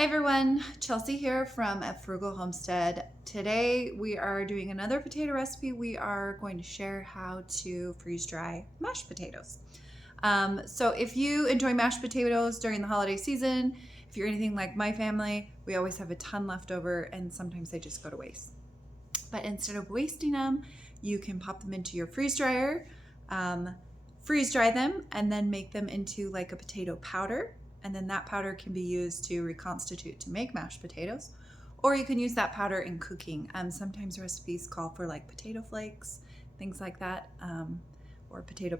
Hi everyone, Chelsea here from A Frugal Homestead. Today we are doing another potato recipe. We are going to share how to freeze dry mashed potatoes. So if you enjoy mashed potatoes during the holiday season, if you're anything like my family, we always have a ton left over and sometimes they just go to waste. But instead of wasting them, you can pop them into your freeze dryer, freeze dry them, and then make them into like a potato powder. And then that powder can be used to reconstitute to make mashed potatoes, or you can use that powder in cooking. Sometimes recipes call for like potato flakes, things like that, or potato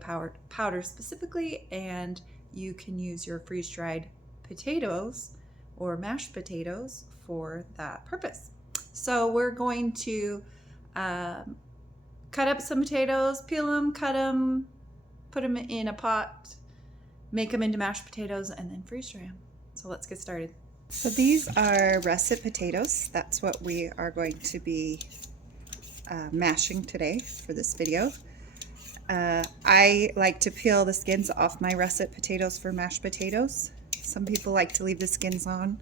powder specifically, and you can use your freeze-dried potatoes or mashed potatoes for that purpose. So we're going to cut up some potatoes, peel them, cut them, put them in a pot, make them into mashed potatoes, and then freeze dry them. So let's get started. So these are russet potatoes. That's what we are going to be mashing today for this video. I like to peel the skins off my russet potatoes for mashed potatoes. Some people like to leave the skins on.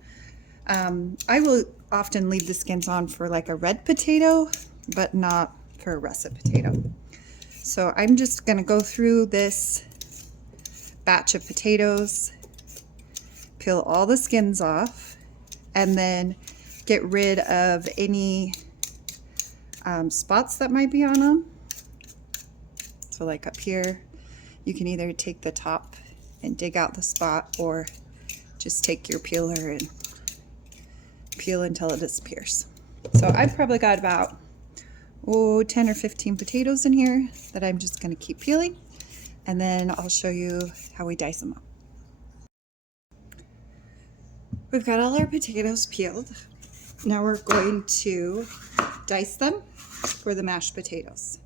I will often leave the skins on for like a red potato, but not for a russet potato. So I'm just going to go through this batch of potatoes, peel all the skins off, and then get rid of any spots that might be on them. So like up here, you can either take the top and dig out the spot, or just take your peeler and peel until it disappears. So I've probably got about 10 or 15 potatoes in here that I'm just going to keep peeling, and then I'll show you how we dice them up. We've got all our potatoes peeled. Now we're going to dice them for the mashed potatoes.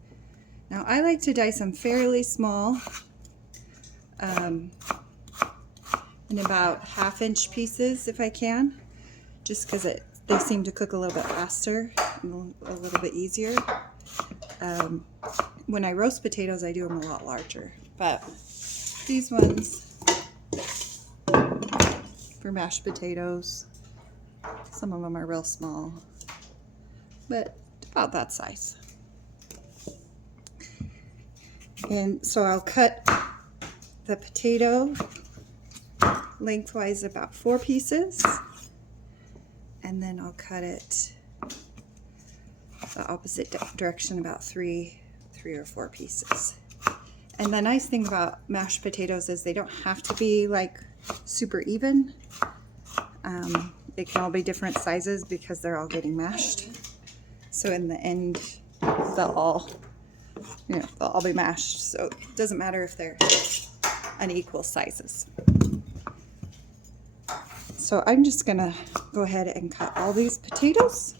Now I like to dice them fairly small, in about 1/2-inch pieces if I can, just because they seem to cook a little bit faster and a little bit easier. When I roast potatoes, I do them a lot larger, but these ones for mashed potatoes, some of them are real small, but about that size. And so I'll cut the potato lengthwise about 4 pieces, and then I'll cut it the opposite direction about 3 or 4 pieces. And the nice thing about mashed potatoes is they don't have to be like super even. They can all be different sizes because they're all getting mashed. So in the end, they'll all be mashed. So it doesn't matter if they're unequal sizes. So I'm just gonna go ahead and cut all these potatoes,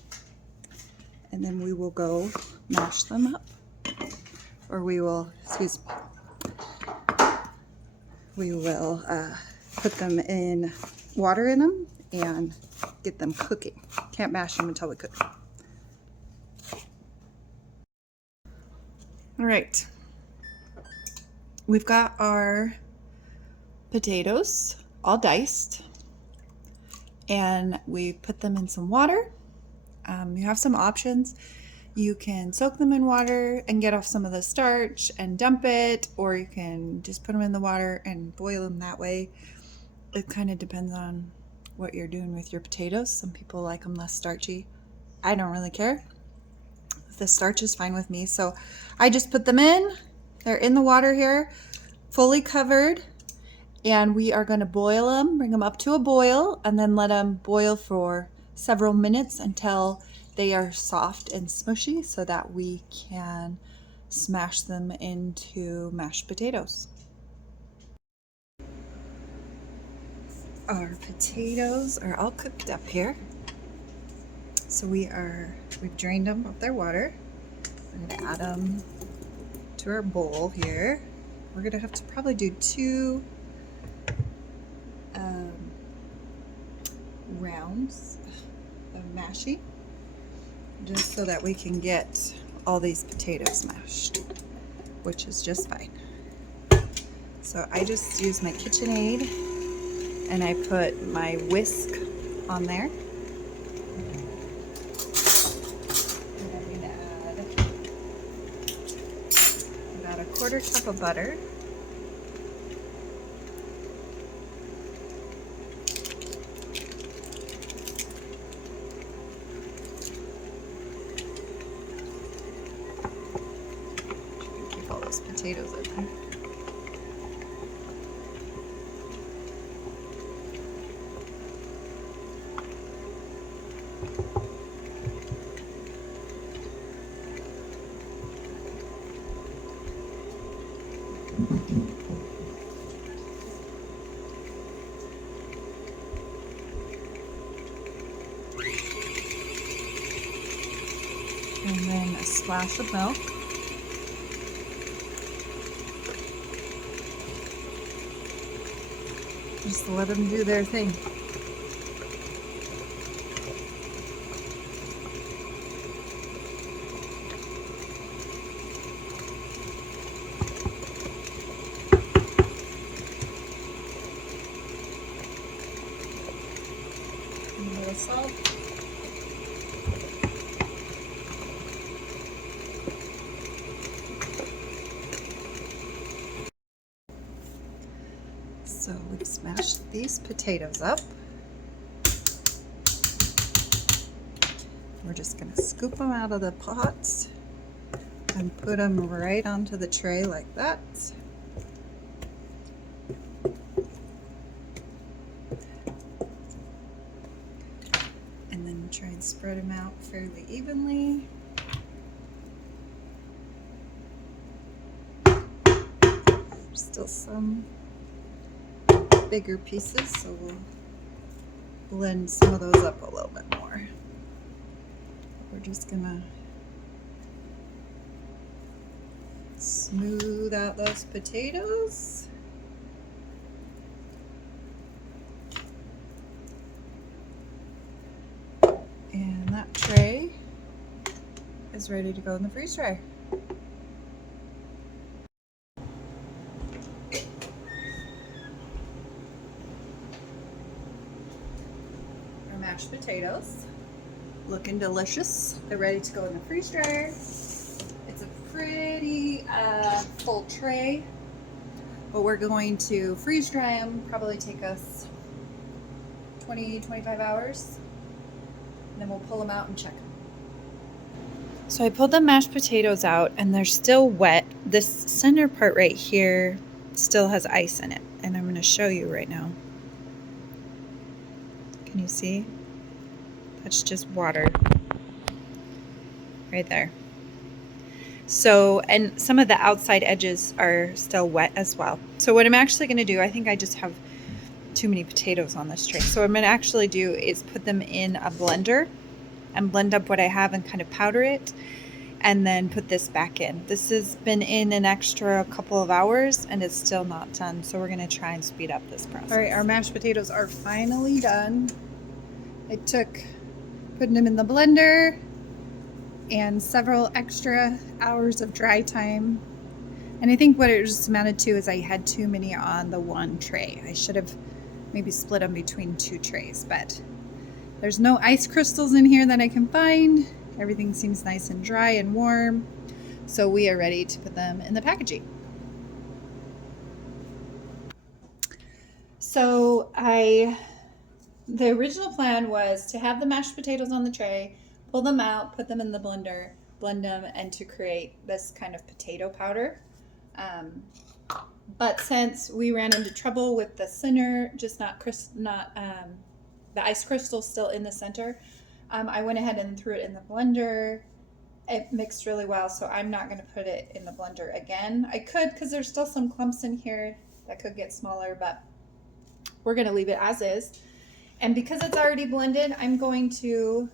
and then we will go mash them up, or we will put them in water in them and get them cooking. Can't mash them until we cook them. All right, we've got our potatoes all diced, and we put them in some water. You have some options. You can soak them in water and get off some of the starch and dump it, or you can just put them in the water and boil them that way. It kind of depends on what you're doing with your potatoes. Some people like them less starchy. I don't really care. The starch is fine with me. So I just put them in. They're in the water here, fully covered, and we are going to boil them, bring them up to a boil, and then let them boil for several minutes until they are soft and smushy, so that we can smash them into mashed potatoes. Our potatoes are all cooked up here. So we've drained them of their water. I'm going to add them to our bowl here. We're going to have to probably do 2 rounds of mashing, just so that we can get all these potatoes mashed, which is just fine. So I just use my KitchenAid, and I put my whisk on there. And I'm going to add about a 1/4 cup of butter. Keep all those potatoes in there. And then a splash of milk. Just let them do their thing. A little salt. So we've smashed these potatoes up. We're just going to scoop them out of the pots and put them right onto the tray like that. And then try and spread them out fairly evenly. Still some bigger pieces, so we'll blend some of those up a little bit more. We're just gonna smooth out those potatoes. And that tray is ready to go in the freeze dryer. Mashed potatoes, looking delicious. They're ready to go in the freeze dryer. It's a pretty full tray, but we're going to freeze dry them. Probably take us 20-25 hours, and then we'll pull them out and check them. So I pulled the mashed potatoes out and they're still wet. This center part right here still has ice in it, and I'm going to show you right now. Can you see? That's just water right there. So, and some of the outside edges are still wet as well. So what I'm actually going to do, I think I just have too many potatoes on this tray. So what I'm going to actually do is put them in a blender and blend up what I have and kind of powder it, and then put this back in. This has been in an extra couple of hours and it's still not done. So we're going to try and speed up this process. All right, our mashed potatoes are finally done. It took putting them in the blender and several extra hours of dry time. And I think what it just amounted to is I had too many on the one tray. I should have maybe split them between 2 trays, but there's no ice crystals in here that I can find. Everything seems nice and dry and warm. So we are ready to put them in the packaging. So the original plan was to have the mashed potatoes on the tray, pull them out, put them in the blender, blend them, and to create this kind of potato powder. But since we ran into trouble with the center, just not the ice crystal still in the center, I went ahead and threw it in the blender. It mixed really well, so I'm not going to put it in the blender again. I could, because there's still some clumps in here that could get smaller, but we're going to leave it as is. And because it's already blended, I'm going to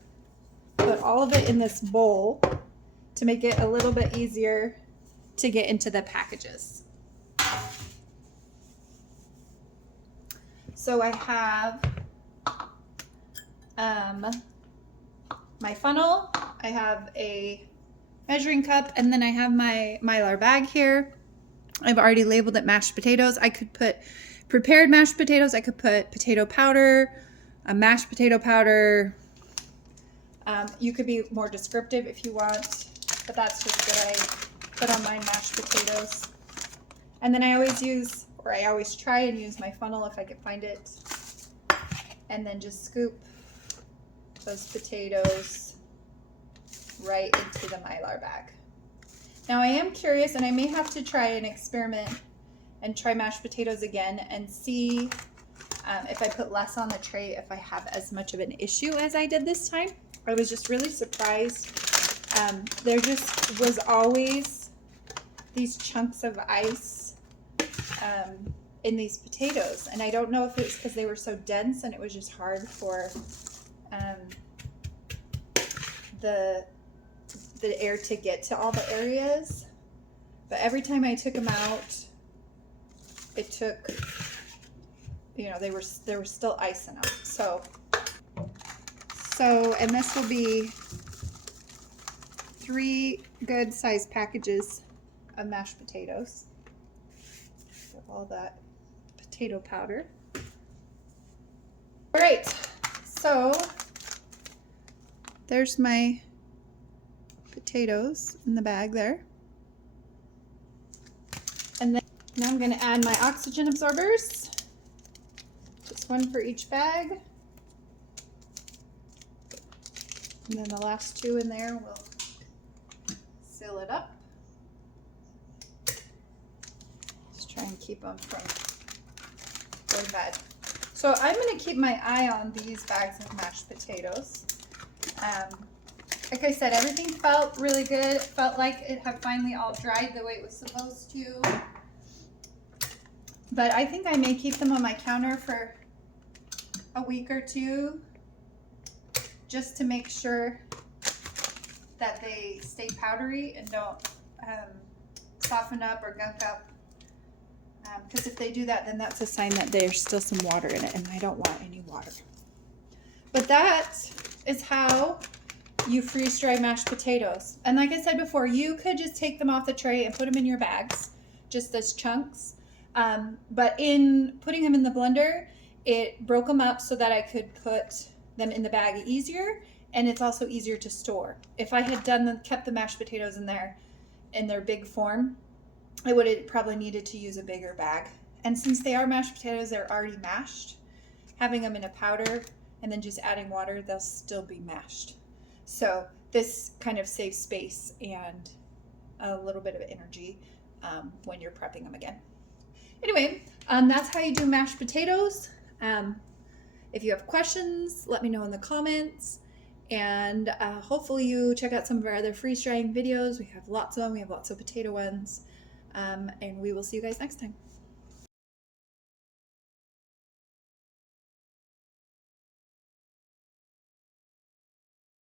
put all of it in this bowl to make it a little bit easier to get into the packages. So I have my funnel, I have a measuring cup, and then I have my Mylar bag here. I've already labeled it mashed potatoes. I could put prepared mashed potatoes. I could put potato powder, a mashed potato powder. You could be more descriptive if you want, but that's just what I put on my mashed potatoes. And then I always try and use my funnel if I can find it. And then just scoop those potatoes right into the Mylar bag. Now I am curious, and I may have to try an experiment and try mashed potatoes again and see if I put less on the tray, if I have as much of an issue as I did this time. I was just really surprised. There just was always these chunks of ice in these potatoes. And I don't know if it's because they were so dense and it was just hard for the air to get to all the areas. But every time I took them out, it took, there was still ice in them. So, and this will be 3 good sized packages of mashed potatoes. With all that potato powder. All right, so there's my potatoes in the bag there. And then now I'm going to add my oxygen absorbers. Just one for each bag. And then the last 2 in there will seal it up. Just try and keep them from going bad. So I'm going to keep my eye on these bags of mashed potatoes. Like I said, everything felt really good. It felt like it had finally all dried the way it was supposed to. But I think I may keep them on my counter for a week or 2 just to make sure that they stay powdery and don't soften up or gunk up. Because if they do that, then that's a sign that there's still some water in it, and I don't want any water. But that is how you freeze dry mashed potatoes. And like I said before, you could just take them off the tray and put them in your bags, just as chunks. But in putting them in the blender, it broke them up so that I could put them in the bag easier, and it's also easier to store. If I had kept the mashed potatoes in their big form, I would have probably needed to use a bigger bag. And since they are mashed potatoes, they're already mashed. Having them in a powder and then just adding water, they'll still be mashed. So this kind of saves space and a little bit of energy when you're prepping them again. Anyway, that's how you do mashed potatoes. If you have questions, let me know in the comments. And hopefully you check out some of our other freeze drying videos. We have lots of them. We have lots of potato ones. And we will see you guys next time.